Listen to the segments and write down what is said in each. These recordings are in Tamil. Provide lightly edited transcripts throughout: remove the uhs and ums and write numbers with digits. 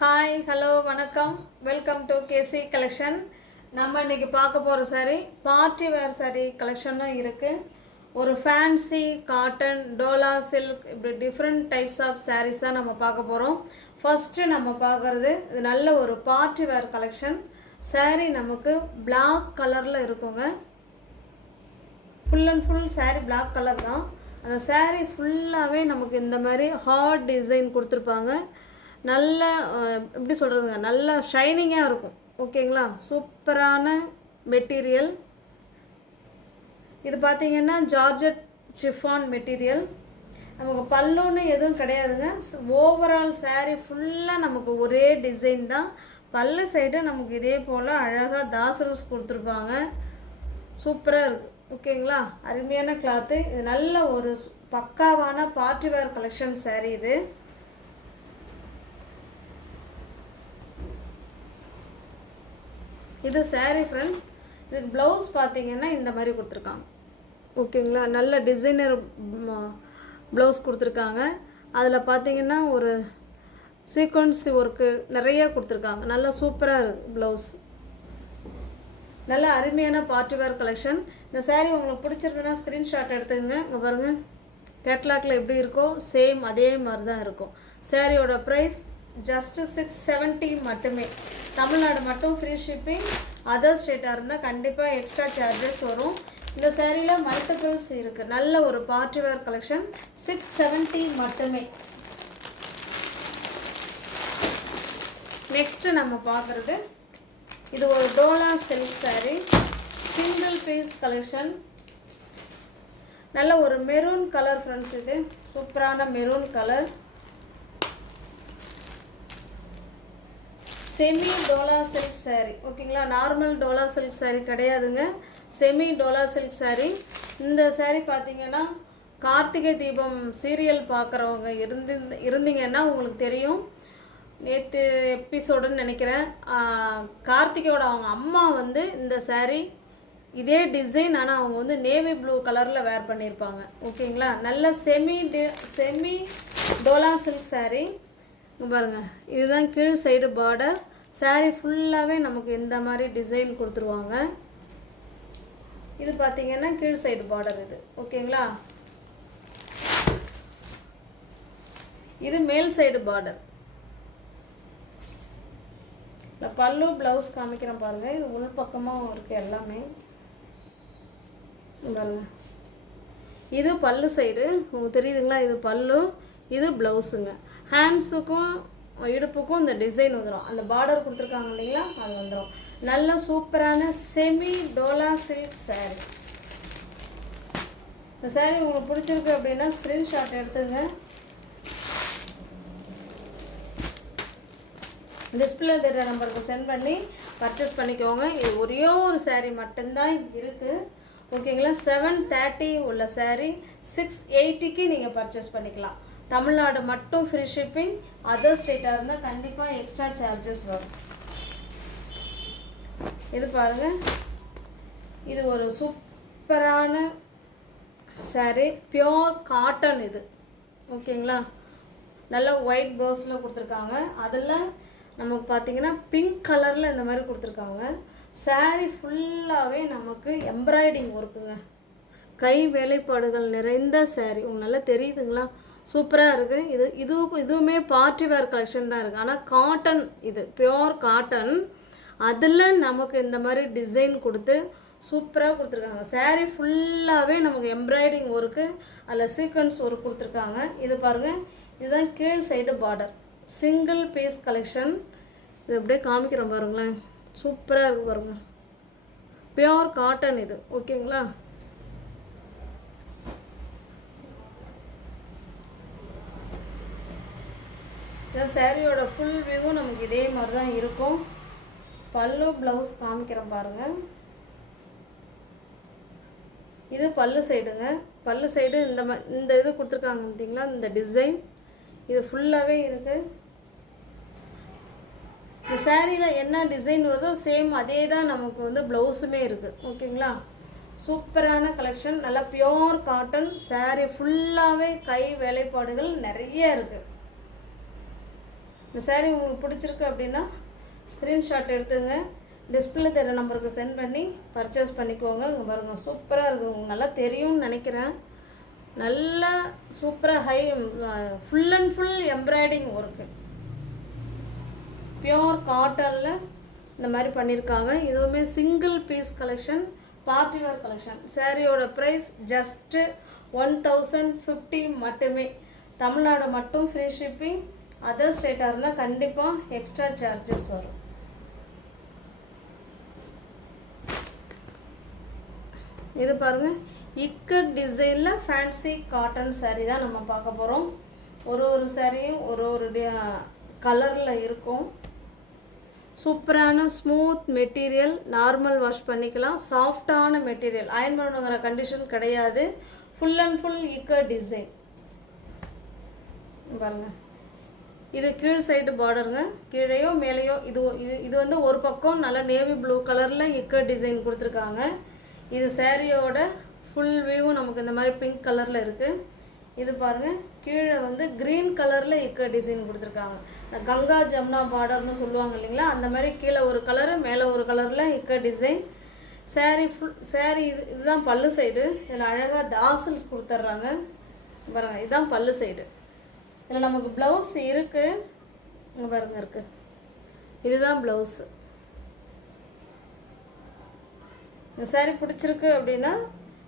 ஹாய் ஹலோ வணக்கம் வெல்கம் டு கேசி கலெக்ஷன். நம்ம இன்றைக்கி பார்க்க போகிற சாரீ பார்ட்டி வேர் சாரீ கலெக்ஷனும் இருக்குது. ஒரு ஃபேன்சி காட்டன் டோலா சில்க் இப்படி டிஃப்ரெண்ட் டைப்ஸ் ஆஃப் சாரீஸ் தான் நம்ம பார்க்க போகிறோம். ஃபஸ்ட்டு நம்ம பார்க்குறது இது நல்ல ஒரு பார்ட்டி வேர் கலெக்ஷன். சாரீ நமக்கு பிளாக் கலரில் இருக்குங்க. Full and full sari black colour தான். அந்த சாரீ ஃபுல்லாகவே நமக்கு இந்த மாதிரி ஹார்ட் டிசைன் கொடுத்துருப்பாங்க. நல்ல எப்படி சொல்கிறதுங்க, நல்ல ஷைனிங்காக இருக்கும். ஓகேங்களா, சூப்பரான மெட்டீரியல். இது பார்த்திங்கன்னா ஜார்ஜெட் சிஃபான் மெட்டீரியல். நமக்கு பல்லுன்னு எதுவும் கிடையாதுங்க. ஓவரால் சாரீ ஃபுல்லாக நமக்கு ஒரே டிசைன் தான். பல்லு சைடு நமக்கு இதே போல் அழகாக தாசரஸ் கொடுத்துருப்பாங்க. சூப்பராக இருக்குது. ஓகேங்களா, அருமையான கிளாத்து. இது நல்ல ஒரு பக்காவான பார்ட்டி வேர் கலெக்ஷன் சாரீ இது. இது சாரீ ஃப்ரெண்ட்ஸ். இதுக்கு ப்ளவுஸ் பார்த்தீங்கன்னா இந்த மாதிரி கொடுத்துருக்காங்க. ஓகேங்களா, நல்ல டிசைனர் ப்ளவுஸ் கொடுத்துருக்காங்க. அதில் பார்த்தீங்கன்னா ஒரு சீக்வன்சி ஒர்க்கு நிறைய கொடுத்துருக்காங்க. நல்லா சூப்பராக இருக்குது ப்ளவுஸ். நல்ல அருமையான பார்ட்டி வேர் கலெக்ஷன். இந்த சாரீ உங்களுக்கு பிடிச்சிருந்ததுன்னா ஸ்க்ரீன்ஷாட் எடுத்துக்கங்க. இங்கே பாருங்கள், கேட்லாகில் எப்படி இருக்கோ சேம் அதே மாதிரி தான் இருக்கும். சாரியோட ப்ரைஸ் ஜஸ்ட்டு 670 மட்டுமே. தமிழ்நாடு மட்டும் ஃப்ரீ ஷிப்பிங். அதர் ஸ்டேட்டாக இருந்தால் கண்டிப்பாக எக்ஸ்ட்ரா சார்ஜஸ் வரும். இந்த சாரியில் மல்டிபிள்ஸ் இருக்குது. நல்ல ஒரு பார்ட்டி வேர் கலெக்ஷன். 670 மட்டுமே. நெக்ஸ்ட்டு நம்ம பார்க்குறது இது ஒரு dola silk sari, single piece collection. நல்ல ஒரு மெரூன் கலர் ஃப்ரெண்ட்ஸ். இது சூப்பரான maroon colour. Semi dola silk sari. ஓகேங்களா, நார்மல் டோலா சில்க் சாரீ கிடையாதுங்க, செமி டோலா சில்க் சாரீ. இந்த சாரீ பார்த்தீங்கன்னா கார்த்திகை தீபம் சீரியல் பார்க்குறவங்க இருந்தீங்கன்னா உங்களுக்கு தெரியும். நேற்று எபிசோடுன்னு நினைக்கிறேன், கார்த்திகையோட அவங்க அம்மா வந்து இந்த சாரீ இதே டிசைன், ஆனால் அவங்க வந்து நேவி ப்ளூ கலரில் வேர் பண்ணியிருப்பாங்க. ஓகேங்களா, நல்ல செமி டோலா சில்க் சாரீ. பாருங்கள், இதுதான் கீழ் சைடு பார்டர். சாரீ ஃபுல்லாகவே நமக்கு இந்த மாதிரி டிசைன் கொடுத்துருவாங்க. இது பார்த்திங்கன்னா கீழ் சைடு பார்டர் இது. ஓகேங்களா, இது மேல் சைடு பார்டர். இல்லை பல்லு ப்ளவுஸ் காமிக்கிறேன் பாருங்கள். இது உள் பக்கமாக இருக்குது எல்லாமே. பாருங்கள், இது பல்லு சைடு உங்களுக்கு தெரியுதுங்களா. இது பல்லு, இது ப்ளவுஸுங்க. ஹேண்ட்ஸுக்கும் இடுப்புக்கும் இந்த டிசைன் வந்துடும். அந்த பார்டர் கொடுத்துருக்காங்க இல்லைங்களா, அது வந்துடும். நல்ல சூப்பரான செமி டோலா சில்க் சாரீ. இந்த சாரீ உங்களுக்கு பிடிச்சிருக்கு அப்படின்னா ஸ்க்ரீன்ஷாட் எடுத்துங்க. டிஸ்பிளே தெரிகிற நம்பருக்கு சென்ட் பண்ணி பர்ச்சேஸ் பண்ணிக்கோங்க. இது ஒரே ஒரு சாரீ மட்டும்தான் இருக்குது. ஓகேங்களா, 730 உள்ள சாரீ 680க்கு நீங்கள் பர்ச்சேஸ் பண்ணிக்கலாம். தமிழ்நாடு மட்டும் ஃப்ரீ ஷிப்பிங். அதர் ஸ்டேட்டாக இருந்தால் கண்டிப்பாக எக்ஸ்ட்ரா சார்ஜஸ் வரும். இது பாருங்கள், இது ஒரு சூப்பரான சாரீ, பியோர் காட்டன் இது. ஓகேங்களா, நல்ல ஒயிட் பர்ஸில் கொடுத்துருக்காங்க. அதில் நமக்கு பார்த்திங்கன்னா பிங்க் கலரில் இந்த மாதிரி கொடுத்துருக்காங்க. சாரீ ஃபுல்லாகவே நமக்கு எம்ப்ராய்டிங் ஒர்க்குங்க, கை வேலைப்பாடுகள் நிறைந்த சாரீ. உங்களுக்கு நல்லா தெரியுதுங்களா, சூப்பராக இருக்குது. இதுவுமே பார்ட்டி வேர் கலெக்ஷன் தான் இருக்குது. ஆனால் காட்டன், இது பியோர் காட்டன். அதில் நமக்கு இந்த மாதிரி டிசைன் கொடுத்து சூப்பராக கொடுத்துருக்காங்க. சாரீ ஃபுல்லாகவே நமக்கு எம்ப்ராய்டிங் ஒர்க்கு, அதில் சீக்வன்ஸ் ஒர்க் கொடுத்துருக்காங்க. இது பாருங்கள், இதுதான் கீழ் side border. Single piece collection. இது அப்படியே காமிக்கிறோம் பாருங்களேன், சூப்பராக இருக்குது பாருங்கள். பியோர் காட்டன் இது. ஓகேங்களா, இந்த சாரியோட ஃபுல் வியூவும் நமக்கு இதே மாதிரி தான் இருக்கும். பல்லு ப்ளவுஸ் காமிக்கிறேன் பாருங்கள். இது பல்லு சைடுங்க. பல்லு சைடு இந்த இது கொடுத்துருக்காங்க பார்த்தீங்களா, இந்த டிசைன் இது ஃபுல்லாகவே இருக்குது. இந்த சாரியில் என்ன டிசைன் வருதோ சேம் அதே தான் நமக்கு வந்து ப்ளவுஸுமே இருக்குது. ஓகேங்களா, சூப்பரான கலெக்ஷன். நல்லா பியோர் காட்டன் சாரீ ஃபுல்லாகவே கை வேலைப்பாடுகள் நிறைய இருக்குது. இந்த saree உங்களுக்கு பிடிச்சிருக்கு அப்படின்னா ஸ்க்ரீன்ஷாட் எடுத்துங்க, டிஸ்பிளே தெரிய நம்பருக்கு சென்ட் பண்ணி பர்ச்சேஸ் பண்ணிக்கோங்க. இங்கே பாருங்கள், சூப்பராக இருக்குது, உங்களுக்கு நல்லா தெரியும்னு நினைக்கிறேன். நல்லா சூப்பராக high full and full embroidering work, pure காட்டனில் இந்த மாதிரி பண்ணியிருக்காங்க. இதுவுமே single piece collection, party wear collection. சாரியோட ப்ரைஸ் ஜஸ்ட்டு 1050 மட்டுமே. தமிழ்நாடு மட்டும் ஃப்ரீ ஷிப்பிங், அதர் ஸ்டேட்டாக இருந்தால் கண்டிப்பாக எக்ஸ்ட்ரா சார்ஜஸ் வரும். இது பாருங்கள், இக்கட் டிசைனில் ஃபேன்சி காட்டன் saree தான் நம்ம பார்க்க போகிறோம். ஒரு சாரியும் ஒரு கலரில் இருக்கும். சூப்பரான ஸ்மூத் மெட்டீரியல், நார்மல் வாஷ் பண்ணிக்கலாம். சாஃப்டான மெட்டீரியல், அயன் பண்ணுங்கிற கண்டிஷன் கிடையாது. Full and full ikat design பாருங்கள். இது கீழ் சைடு பார்டருங்க, கீழேயோ மேலேயோ. இது வந்து ஒரு பக்கம் நல்லா நேவி ப்ளூ கலரில் இக்கட் டிசைன் கொடுத்துருக்காங்க. இது சாரியோட ஃபுல் வியூவும் நமக்கு இந்த மாதிரி பிங்க் கலரில் இருக்குது. இது பாருங்கள், கீழே வந்து க்ரீன் கலரில் இக்கட் டிசைன் கொடுத்துருக்காங்க. கங்கா ஜமுனா பார்டர்னு சொல்லுவாங்க இல்லைங்களா, அந்த மாதிரி கீழே ஒரு கலரு மேலே ஒரு கலரில் இக்கட் டிசைன். சாரி இதுதான் பல்லு சைடு. இதில் அழகாக தாசல்ஸ் கொடுத்துட்றாங்க பாருங்கள். இதுதான் பல்லு சைடு. இதில் நமக்கு ப்ளவுஸ் இருக்குது, இங்கே பாருங்கள் இருக்குது. இதுதான் ப்ளவுஸு. இந்த சாரீ பிடிச்சிருக்கு அப்படின்னா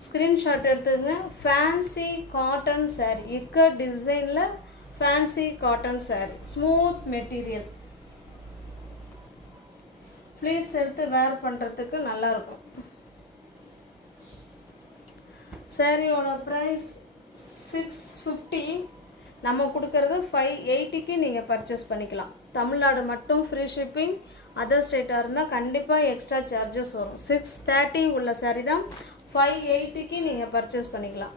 ஸ்க்ரீன்ஷாட் எடுத்துங்க. ஃபேன்சி காட்டன் சாரீ, இக்கட் டிசைனில் fancy cotton sari, smooth material. Fleets எடுத்து வேர் பண்ணுறதுக்கு நல்லாயிருக்கும். சாரியோட ப்ரைஸ் 650. நம்ம கொடுக்கறது 580க்கு நீங்கள் பர்ச்சேஸ் பண்ணிக்கலாம். தமிழ்நாடு மட்டும் ஃப்ரீ ஷிப்பிங், அதர் ஸ்டேட்டாக இருந்தால் கண்டிப்பாக எக்ஸ்ட்ரா சார்ஜஸ் வரும். 630 உள்ள சாரீ தான் 580க்கு நீங்கள் பர்ச்சேஸ் பண்ணிக்கலாம்.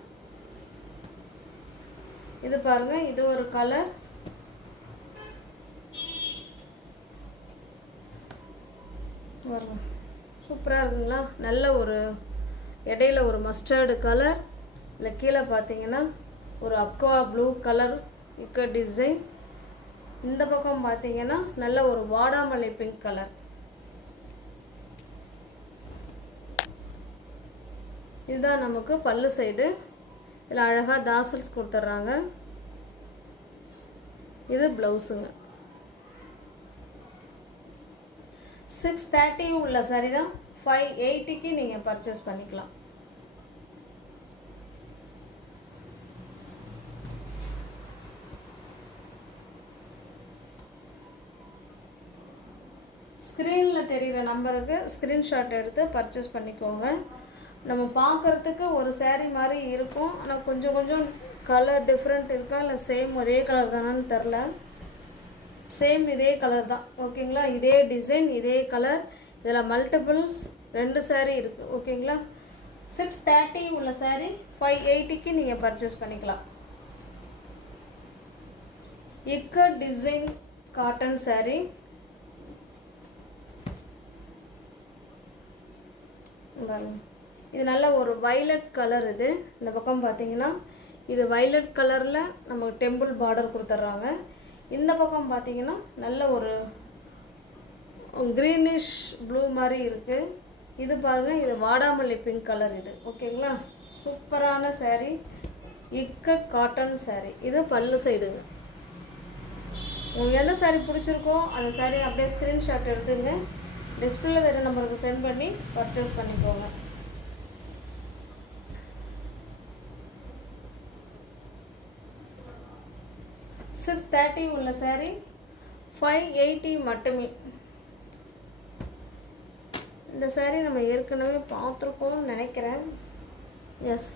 இது பாருங்கள், இது ஒரு கலர். பாருங்க, சூப்பராக இருக்குங்களா? நல்ல ஒரு இடையில ஒரு மஸ்டர்டு கலர், இல்லை கீழே பார்த்தீங்கன்னா ஒரு Aqua blue colour ikat design. இந்த பக்கம் பார்த்தீங்கன்னா நல்ல ஒரு வாடாமல்லி பிங்க் கலர். இதுதான் நமக்கு பல்லு சைடு. இதில் அழகாக தாசல்ஸ் கொடுத்துட்றாங்க. இது ப்ளவுஸுங்க. 630 உள்ள சாரி தான் 580க்கு நீங்கள் பர்ச்சேஸ் பண்ணிக்கலாம். ஸ்க்ரீனில் தெரிகிற நம்பருக்கு ஸ்க்ரீன்ஷாட் எடுத்து பர்ச்சேஸ் பண்ணிக்கோங்க. நம்ம பார்க்குறதுக்கு ஒரு சாரீ மாதிரி இருக்கும், ஆனால் கொஞ்சம் கொஞ்சம் கலர் டிஃப்ரெண்ட் இருக்கா, இல்லை சேம் அதே கலர் தானான்னு தெரில. சேம் இதே கலர் தான், ஓகேங்களா? இதே டிசைன், இதே கலர். இதில் மல்டிபிள்ஸ் 2 சாரீ இருக்குது, ஓகேங்களா? 630 உள்ள சாரீ 580க்கு நீங்கள் பர்ச்சேஸ் பண்ணிக்கலாம். Ikat design cotton sari. இது நல்ல ஒரு வைலட் கலர். இது இந்த பக்கம் பார்த்தீங்கன்னா இது வைலட் கலரில் நமக்கு டெம்பிள் பார்டர் கொடுத்துட்றாங்க. இந்த பக்கம் பார்த்தீங்கன்னா நல்ல ஒரு க்ரீனிஷ் ப்ளூ மாதிரி இருக்குது. இது பாருங்கள், இது வாடாமல்லி பிங்க் கலர். இது ஓகேங்களா? சூப்பரான சாரீ, இக்கட் காட்டன் சாரீ. இது பல்லு சைடுங்க. உங்களுக்கு எந்த சாரீ பிடிச்சிருக்கோ அந்த சாரீ அப்படியே ஸ்க்ரீன்ஷாட் எடுத்துங்க, டிஸ்பிளே தெரிய நம்பருக்கு சென்ட் பண்ணி பர்ச்சேஸ் பண்ணிக்கோங்க. $630 உள்ள சாரீ 580 மட்டுமே. இந்த சாரீ நம்ம ஏற்கனவே பார்த்துருக்கோம்னு நினைக்கிறேன். எஸ்,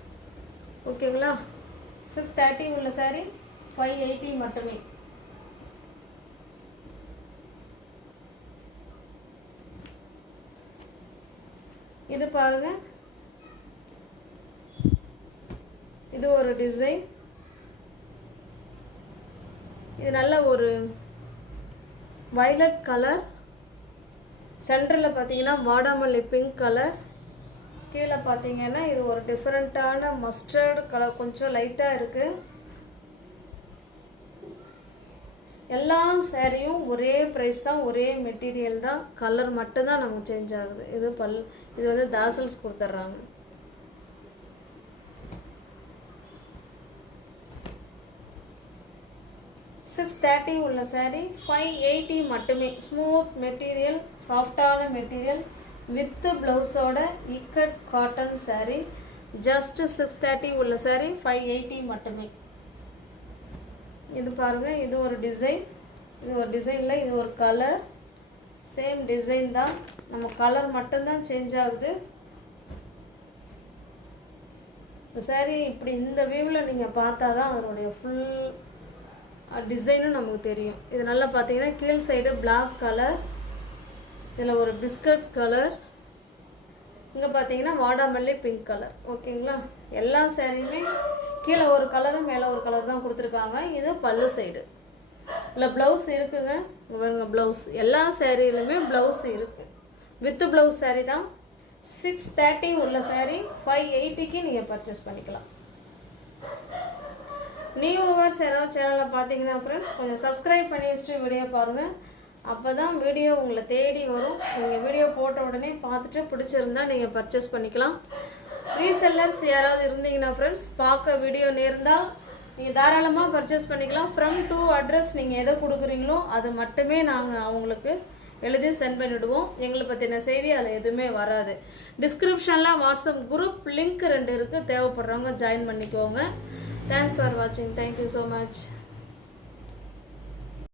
ஓகேங்களா? 630 உள்ள சாரீ 580 மட்டுமே. இது பாருங்க, இது ஒரு டிசைன். இது நல்ல ஒரு வைலட் கலர். சென்டரில் பார்த்தீங்கன்னா வாடாமல்லி பிங்க் கலர். கீழே பார்த்தீங்கன்னா இது ஒரு டிஃப்ரெண்ட்டான மஸ்டர்டு கலர், கொஞ்சம் லைட்டாக இருக்குது. எல்லா சாரியும் ஒரே ப்ரைஸ் தான், ஒரே மெட்டீரியல் தான், கலர் மட்டும்தான் நமக்கு சேஞ்ச் ஆகுது. இது வந்து தாசல்ஸ் கொடுத்துட்றாங்க. $630 உள்ள சாரீ $580 மட்டுமே. ஸ்மூத் மெட்டீரியல், சாஃப்டான மெட்டீரியல் வித் ப்ளவுஸோட இக்கட் காட்டன் சாரீ. ஜஸ்ட் $630 உள்ள சாரீ $580 மட்டுமே. இது பாருங்கள், இது ஒரு டிசைன், இது ஒரு டிசைனில் இது ஒரு கலர், சேம் டிசைன் தான், நம்ம கலர் மட்டும்தான் சேஞ்ச் ஆகுது. இந்த சாரீ இப்படி இந்த வியூவில் நீங்கள் பார்த்தா தான் அதனுடைய ஃபுல் டிசைனும் நமக்கு தெரியும். இது நல்லா பார்த்தீங்கன்னா கீழ் சைடு பிளாக் கலர், இதில் ஒரு பிஸ்கட் கலர், இங்கே பார்த்தீங்கன்னா வாடாமல்லி பிங்க் கலர். ஓகேங்களா, எல்லா சாரியுமே கீழே ஒரு கலரும் மேலே ஒரு கலர் தான் கொடுத்துருக்காங்க. இது பல்லு சைடு. இல்லை ப்ளவுஸ் இருக்குங்க, இங்கே பாருங்க ப்ளவுஸ். எல்லா சாரியிலுமே ப்ளவுஸ் இருக்குது, வித்து ப்ளவுஸ் சாரீ தான். $630 உள்ள சாரீ $580க்கு நீங்கள் பர்ச்சேஸ் பண்ணிக்கலாம். நியூ வியூவர்ஸ் யாராவது சேனலை பார்த்தீங்கன்னா ஃப்ரெண்ட்ஸ் கொஞ்சம் சப்ஸ்கிரைப் பண்ணி வச்சுட்டு வீடியோ பாருங்கள். அப்போ தான் வீடியோ உங்களை தேடி வரும். நீங்கள் வீடியோ போட்ட உடனே பார்த்துட்டு பிடிச்சிருந்தா நீங்கள் பர்ச்சேஸ் பண்ணிக்கலாம். ரீசெல்லர்ஸ் யாராவது இருந்தீங்கன்னா ஃப்ரெண்ட்ஸ் பார்க்க வீடியோ நேர்ந்தால் நீங்கள் தாராளமாக பர்ச்சேஸ் பண்ணிக்கலாம். ஃப்ரம் டு அட்ரஸ் நீங்கள் எதை கொடுக்குறீங்களோ அது மட்டுமே நாங்கள் அவங்களுக்கு எழுதி சென்ட் பண்ணிவிடுவோம். எங்களை பற்றின செய்தி அதில் எதுவுமே வராது. டிஸ்கிரிப்ஷனில் வாட்ஸ்அப் குரூப் லிங்க் 2 இருக்குது, தேவைப்படுறவங்க ஜாயின் பண்ணிக்கோங்க. Thanks for watching. Thank you so much.